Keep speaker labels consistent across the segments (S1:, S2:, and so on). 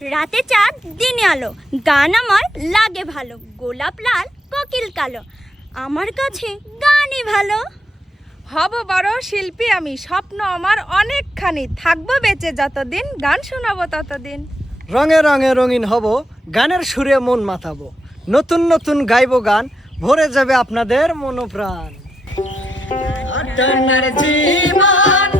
S1: রাতে চাঁদ দিনে আলো। গান আমার লাগে ভালো গোলাপ লাল কোকিল কালো। আমার কাছে গানই ভালো।
S2: হব বড় শিল্পী আমি স্বপ্ন আমার অনেকখানি। থাকব বেঁচে যতদিন গান শোনাবো ততদিন।
S3: রঙে রঙে রঙিন হব গানের সুরে মন মাতাবো। নতুন নতুন গাইবো গান ভরে যাবে আপনাদের মনোপ্রাণ। আটানার জীবন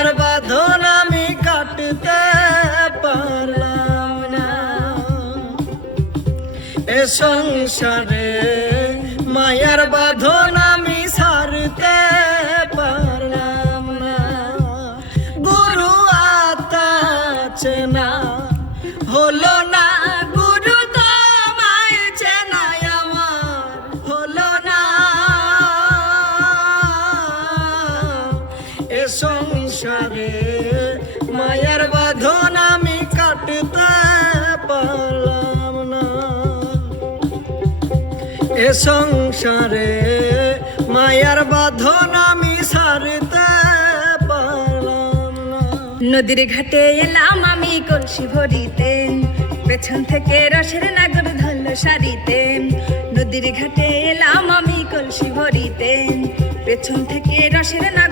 S3: সংসারে মায়ার বাঁধন এ সংসারে মায়ার বাঁধন আমি সারতে
S2: নদীর ঘাটে এলাম আমি কলসি ভরিতে, পেছন থেকে রসের নাগর ধরল সারিতে। নদীর ঘাটে এলাম আমি কলসি ভরিতে, পেছন থেকে রসের নাগর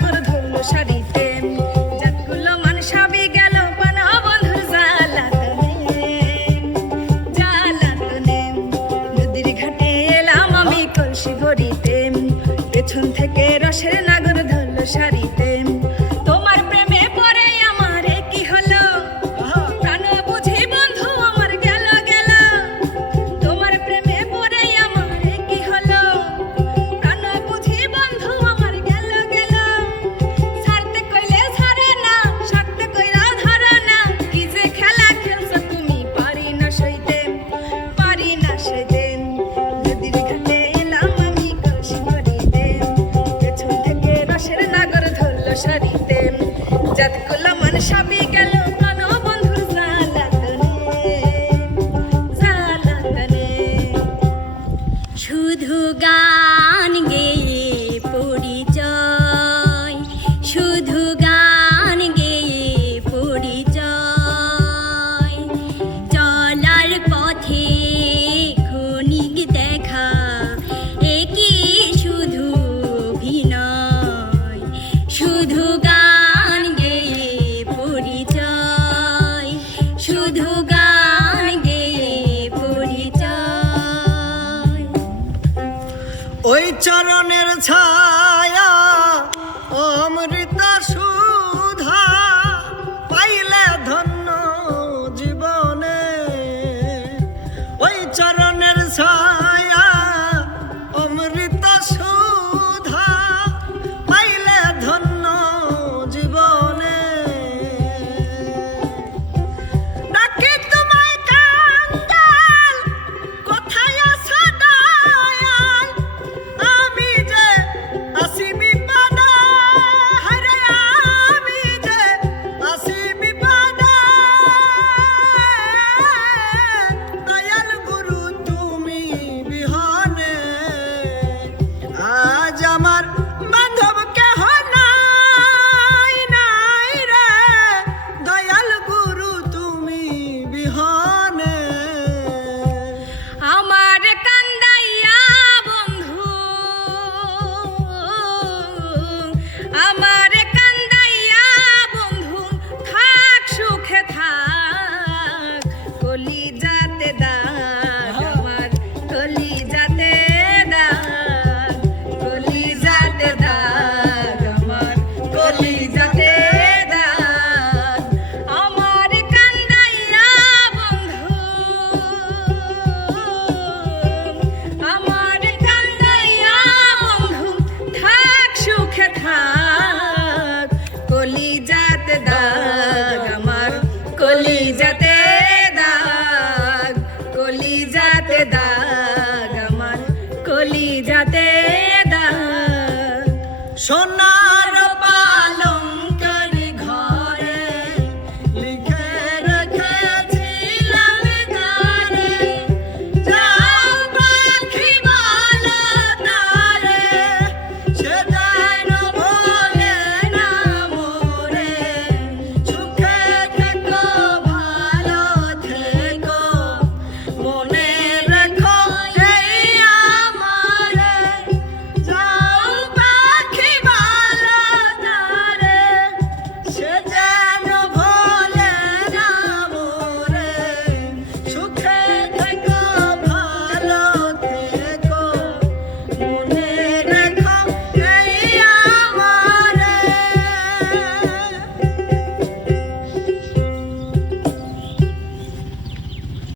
S3: ছা